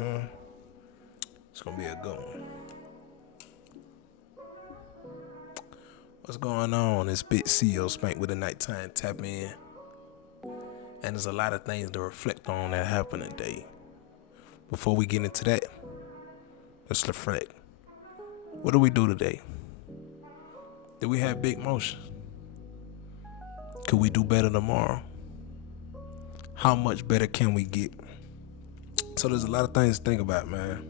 It's gonna be a good one. What's going on? It's big CEO Spank with a nighttime tap in. And there's a lot of things to reflect on that happened today. Before we get into that, let's reflect. What do we do today? Did we have big motion? Could we do better tomorrow? How much better can we get? So there's a lot of things to think about, man.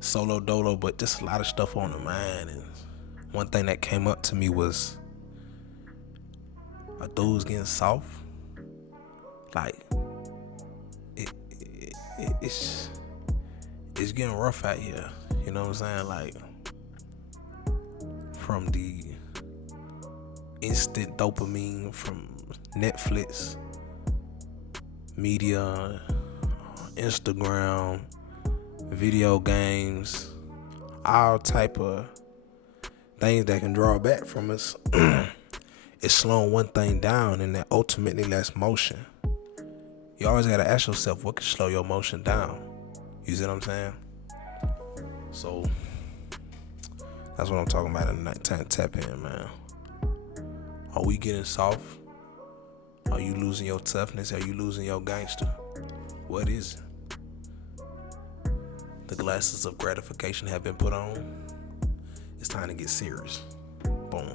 Solo dolo, but just a lot of stuff on the mind. And one thing that came up to me was, are dudes getting soft? Like, it's getting rough out here. You know what I'm saying? Like, from the instant dopamine from Netflix, media, Instagram, video games, all type of things that can draw back from us. It's slowing one thing down, and that ultimately that's motion. You always gotta ask yourself, what can slow your motion down? You see what I'm saying? So that's what I'm talking about in the nighttime tap in, man. Are we getting soft? Are you losing your toughness? Are you losing your gangster? What is it? The glasses of gratification have been put on. It's time to get serious. Boom.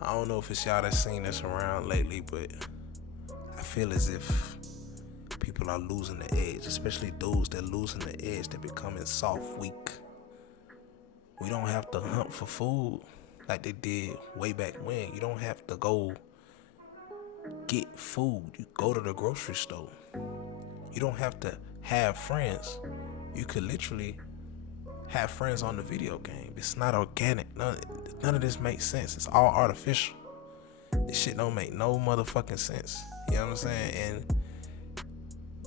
I don't know if it's y'all that's seen this around lately, but I feel as if people are losing the edge, especially those that losing the edge. They're becoming soft, weak. We don't have to hunt for food like they did way back when. You don't have to go get food. You go to the grocery store. You don't have to have friends. You could literally have friends on the video game. It's not organic. None of this makes sense. It's all artificial. This shit don't make no motherfucking sense. You know what I'm saying? And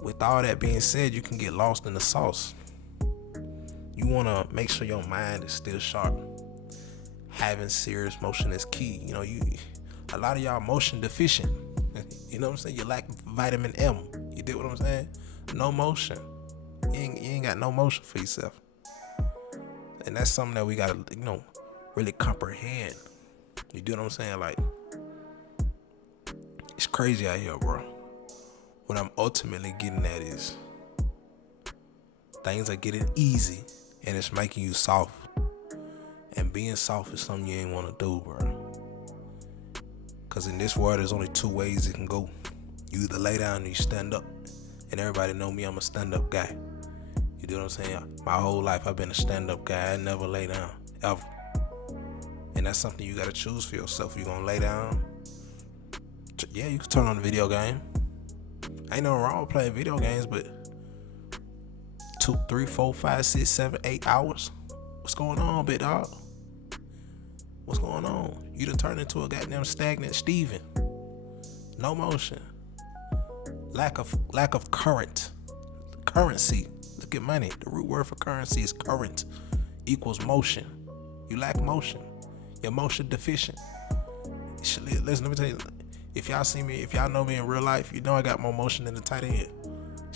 with all that being said, you can get lost in the sauce. You want to make sure your mind is still sharp. Having serious motion is key. A lot of y'all motion deficient. You know what I'm saying? You lack vitamin M. You dig what I'm saying? No motion. You ain't got no motion for yourself. And that's something that we gotta, really comprehend. You do what I'm saying? Like, it's crazy out here, bro. What I'm ultimately getting at is things are getting easy and it's making you soft. And being soft is something you ain't want to do, bro. Because in this world, there's only two ways it can go. You either lay down or you stand up. And everybody know me, I'm a stand-up guy. You know what I'm saying? My whole life, I've been a stand-up guy. I never lay down, ever. And that's something you got to choose for yourself. You're going to lay down. Yeah, you can turn on the video game. Ain't nothing wrong with playing video games, but 2, 3, 4, 5, 6, 7, 8 hours? What's going on, big dog? What's going on? You done turned into a goddamn stagnant Steven. No motion. Lack of currency. Look at money. The root word for currency is current equals motion. You lack motion. You're motion deficient. Listen, let me tell you. If y'all see me, if y'all know me in real life, you know I got more motion than the tight end.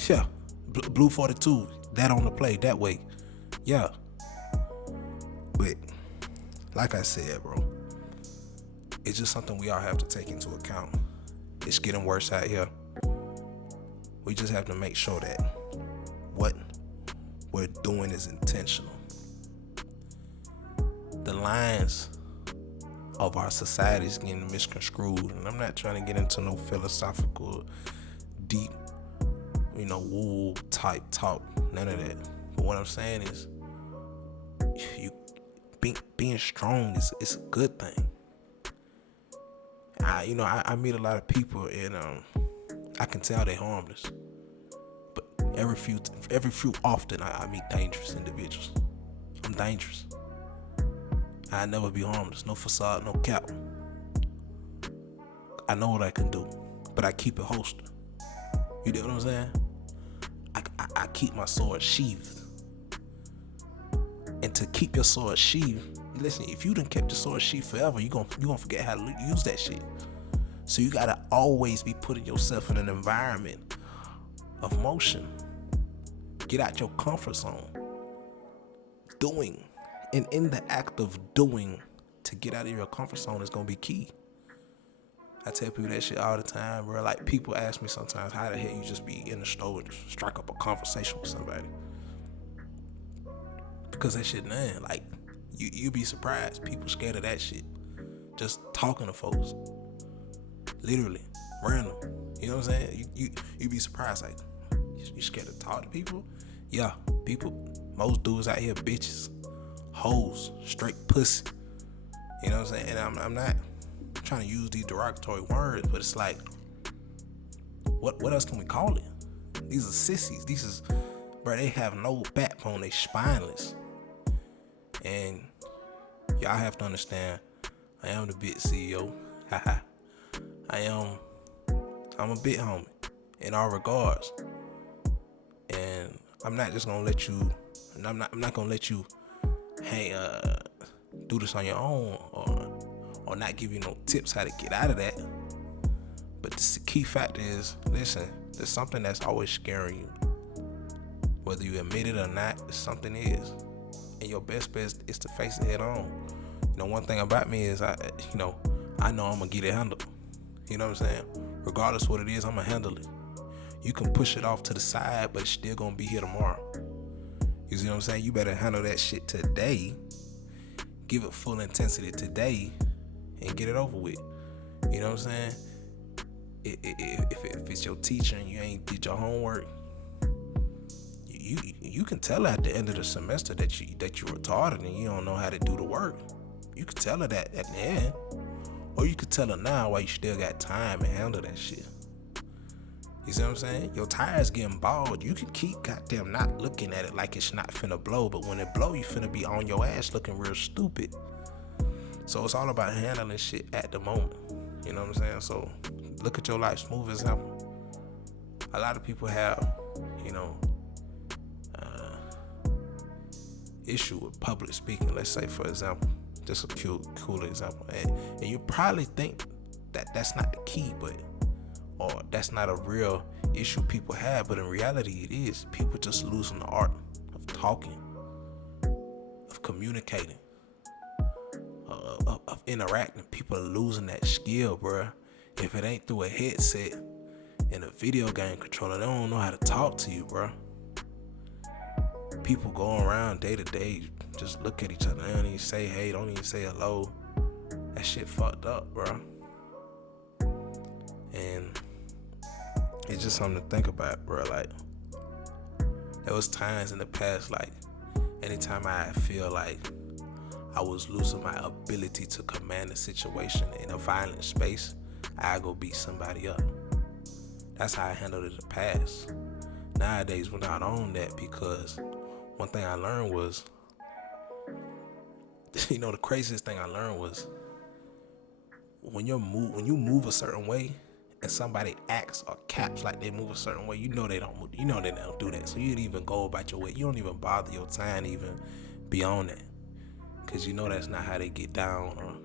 Yeah. Blue 42. That on the play. That way. Yeah. But like I said, bro, it's just something we all have to take into account. It's getting worse out here. We just have to make sure that what we're doing is intentional. The lines of our society is getting misconstrued, and I'm not trying to get into no philosophical, deep, woo type talk. None of that. But what I'm saying is, you being strong is a good thing. I meet a lot of people and I can tell they're harmless. But every few often I meet dangerous individuals. I'm dangerous. I never be harmless. No facade, no cap. I know what I can do, but I keep it holstered. You know what I'm saying? I keep my sword sheathed. And to keep your sword sheathed, listen, if you done kept your sword sheathed forever, you gonna forget how to use that shit. So you gotta always be putting yourself in an environment of motion. Get out your comfort zone. Doing. And in the act of doing, to get out of your comfort zone is going to be key. I tell people that shit all the time, bro. Like, people ask me sometimes, how the hell you just be in the store and just strike up a conversation with somebody? Because that shit, man, like, you be surprised. People scared of that shit. Just talking to folks. Literally. Random. You know what I'm saying? You be surprised, like, you scared to talk to people? Yeah, people, most dudes out here, bitches, hoes, straight pussy. You know what I'm saying? And I'm not trying to use these derogatory words, but it's like, what else can we call it? These are sissies. These is, bro, they have no backbone. They spineless. And y'all have to understand, I am the big CEO. I'm a bit homie in all regards. And I'm not just gonna let you, I'm not gonna let you, hey, do this on your own, or not give you no tips how to get out of that. But the key factor is, listen, there's something that's always scaring you. Whether you admit it or not, something is. And your best bet is to face it head on. You know, one thing about me is I know I'm gonna get it handled. You know what I'm saying? Regardless what it is, I'm gonna handle it. You can push it off to the side, but it's still gonna be here tomorrow. You see what I'm saying? You better handle that shit today. Give it full intensity today and get it over with. You know what I'm saying? If it's your teacher and you ain't did your homework, you can tell her at the end of the semester that you retarded and you don't know how to do the work. You can tell her that at the end. Or you could tell her now while you still got time and handle that shit. You see what I'm saying? Your tires getting bald. You can keep goddamn not looking at it like it's not finna blow, but when it blow, you finna be on your ass looking real stupid. So it's all about handling shit at the moment. You know what I'm saying? So look at your life. Smooth example. A lot of people have, issue with public speaking. Let's say, for example, just a cool example. And you probably think that that's not the key, or that's not a real issue people have, but in reality it is. People just losing the art of talking, of communicating, of interacting. People are losing that skill, bruh. If it ain't through a headset and a video game controller, they don't know how to talk to you, bruh. People going around day to day, just look at each other, they don't even say hey, don't even say hello. That shit fucked up, bruh. And it's just something to think about, bro. Like, there was times in the past, like, anytime I feel like I was losing my ability to command a situation in a violent space, I go beat somebody up. That's how I handled it in the past. Nowadays, we're not on that, because one thing I learned was, the craziest thing I learned was, when you move a certain way, and somebody acts or caps like they move a certain way, they don't move. They don't do that. So you don't even go about your way. You don't even bother your time even beyond that, because that's not how they get down, or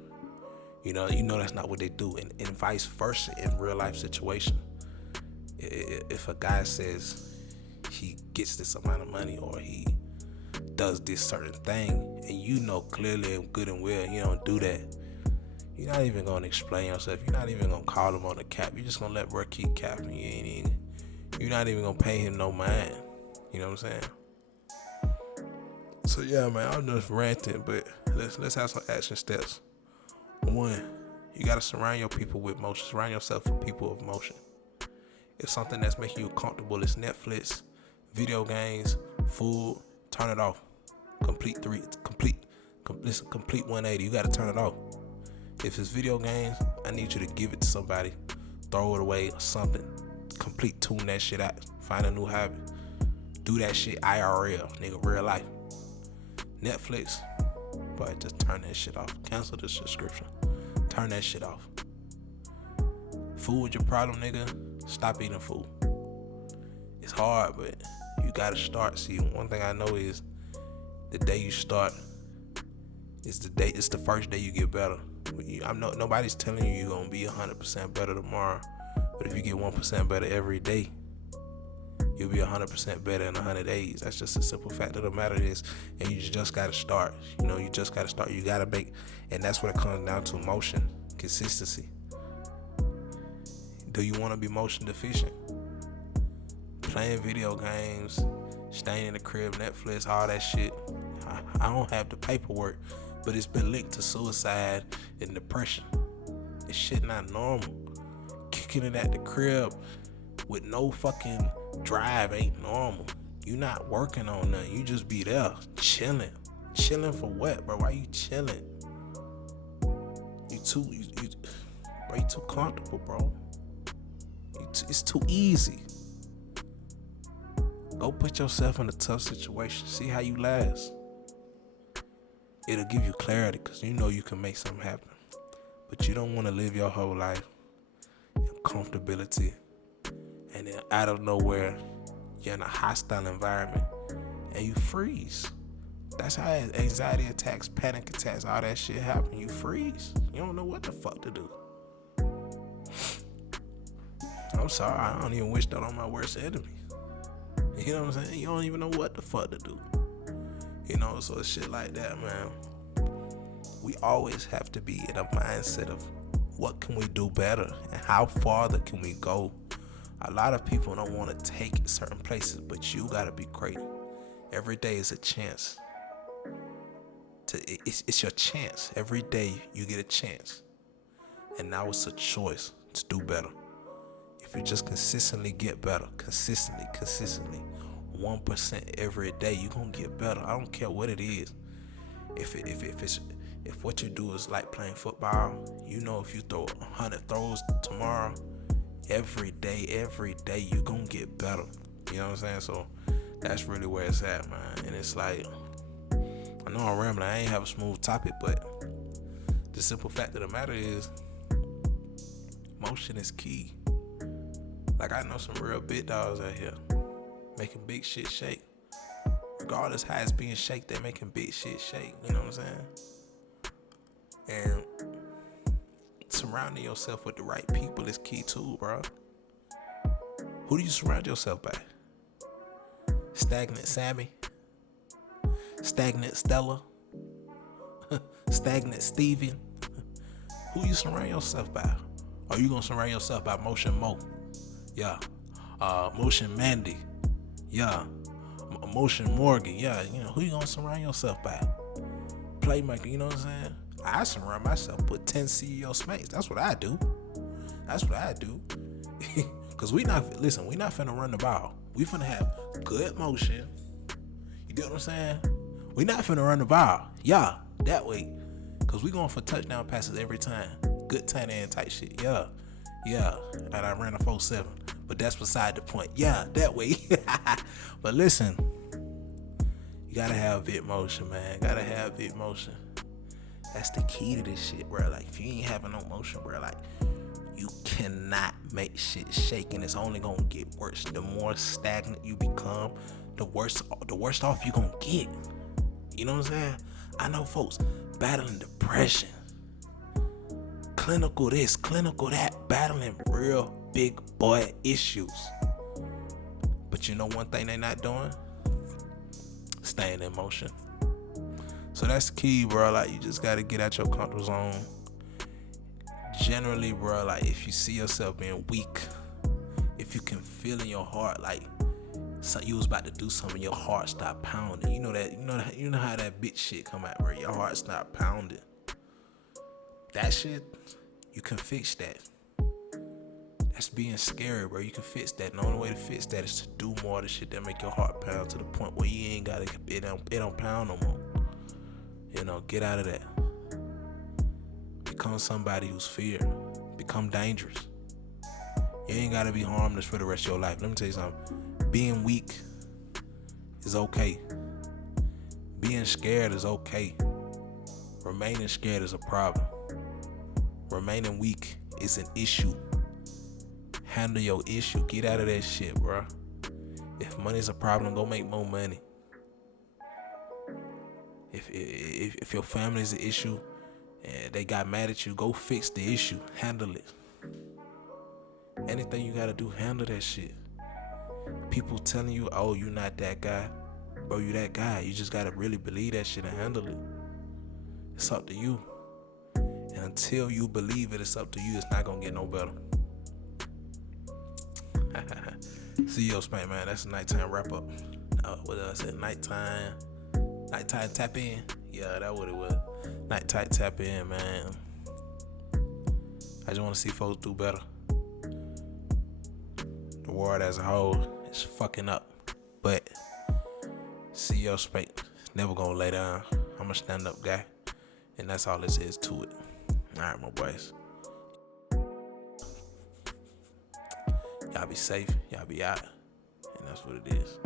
that's not what they do. And vice versa in real life situation. If a guy says he gets this amount of money, or he does this certain thing, and clearly and good and well he don't do that, you're not even gonna explain yourself. You're not even gonna call him on the cap. You're just gonna let bro keep capping. You're not even gonna pay him no mind. You know what I'm saying? So yeah, man, I'm just ranting, but let's have some action steps. 1, you gotta surround your people with motion. Surround yourself with people of motion. If something that's making you comfortable is Netflix, video games, food, turn it off. Complete 180. You gotta turn it off. If it's video games, I need you to give it to somebody, throw it away or something. Tune that shit out. Find a new hobby. Do that shit IRL, nigga, real life. Netflix, but just turn that shit off. Cancel the subscription. Turn that shit off. Food your problem, nigga. Stop eating food. It's hard, but you gotta start. See, one thing I know is the day you start is the first day you get better. Nobody's telling you you're gonna be 100% better tomorrow, but if you get 1% better every day, you'll be 100% better in 100 days. That's just a simple fact of the matter is, and you just gotta start. You just gotta start. You gotta make, and that's what it comes down to: motion, consistency. Do you want to be motion deficient? Playing video games, staying in the crib, Netflix, all that shit. I don't have the paperwork, but it's been linked to suicide and depression. This shit not normal. Kicking it at the crib with no fucking drive ain't normal. You not working on nothing. You just be there chilling. Chilling for what, bro? Why you chilling? You too comfortable, bro. It's too easy. Go put yourself in a tough situation. See how you last. It'll give you clarity because you know you can make something happen. But you don't want to live your whole life in comfortability. And then out of nowhere, you're in a hostile environment and you freeze. That's how anxiety attacks, panic attacks, all that shit happen. You freeze. You don't know what the fuck to do. I'm sorry, I don't even wish that on my worst enemy. You know what I'm saying? You don't even know what the fuck to do. So it's shit like that, man. We always have to be in a mindset of what can we do better and how farther can we go. A lot of people don't want to take certain places, but you gotta be great. Every day is a chance. It's your chance. Every day you get a chance. And now it's a choice to do better. If you just consistently get better, consistently, 1% every day, you're gonna get better. I don't care what it is. If what you do is like playing football, if you throw 100 throws tomorrow, every day, you're gonna get better. You know what I'm saying? So that's really where it's at, man. And it's like, I know I'm rambling. I ain't have a smooth topic, but the simple fact of the matter is, motion is key. Like, I know some real big dogs out here making big shit shake. Regardless how it's being shaked, they're making big shit shake. You know what I'm saying? And surrounding yourself with the right people is key too, bro. Who do you surround yourself by? Stagnant Sammy? Stagnant Stella? Stagnant Steven? Who you surround yourself by? Are you gonna surround yourself by Motion Mo? Yeah. Motion Mandy? Yeah. Motion Morgan? Yeah. Who you gonna surround yourself by? Playmaker, you know what I'm saying? I surround myself with 10 CEO Spanks. That's what I do. Cause we not finna run the ball. We finna have good motion. You get what I'm saying? We not finna run the ball. Yeah, that way. Cause we going for touchdown passes every time. Good tight end type shit. Yeah. And I ran a 4.7. But that's beside the point. Yeah, that way. But listen, you gotta have big motion, man. That's the key to this shit, bro. Like, if you ain't having no motion, bro, like, you cannot make shit shake, and it's only gonna get worse. The more stagnant you become, the worse off you gonna get. You know what I'm saying? I know folks battling depression, clinical this, clinical that, battling real big boy issues. But you know one thing they not doing? Staying in motion. So that's the key, bro. Like, you just gotta get out your comfort zone. Generally, bro, like, if you see yourself being weak, if you can feel in your heart, like, so you was about to do something, your heart stop pounding. You know how that bitch shit come out, bro. Your heart stop pounding. That shit, you can fix that. That's being scary, bro. You can fix that. And the only way to fix that is to do more of the shit that make your heart pound to the point where you ain't gotta, it don't pound no more. Get out of that. Become somebody who's feared. Become dangerous. You ain't gotta be harmless for the rest of your life. Let me tell you something. Being weak is okay. Being scared is okay. Remaining scared is a problem. Remaining weak is an issue. Handle your issue. Get out of that shit, bro. If money's a problem, go make more money. If your family is an issue and they got mad at you, go fix the issue. Handle it. Anything you gotta do, handle that shit. People telling you, oh, you not that guy. Bro, you that guy. You just gotta really believe that shit and handle it. It's up to you. And until you believe it, it's up to you. It's not gonna get no better. CEO Spank, man. That's a nighttime wrap up. What did I say? Nighttime tap in. Yeah, that's what it was. Nighttime tap in, man. I just want to see folks do better. The world as a whole is fucking up, but CEO Spank never gonna lay down. I'm a stand-up guy, and that's all this is to it. All right, my boys. Y'all be safe. Y'all be out, and that's what it is.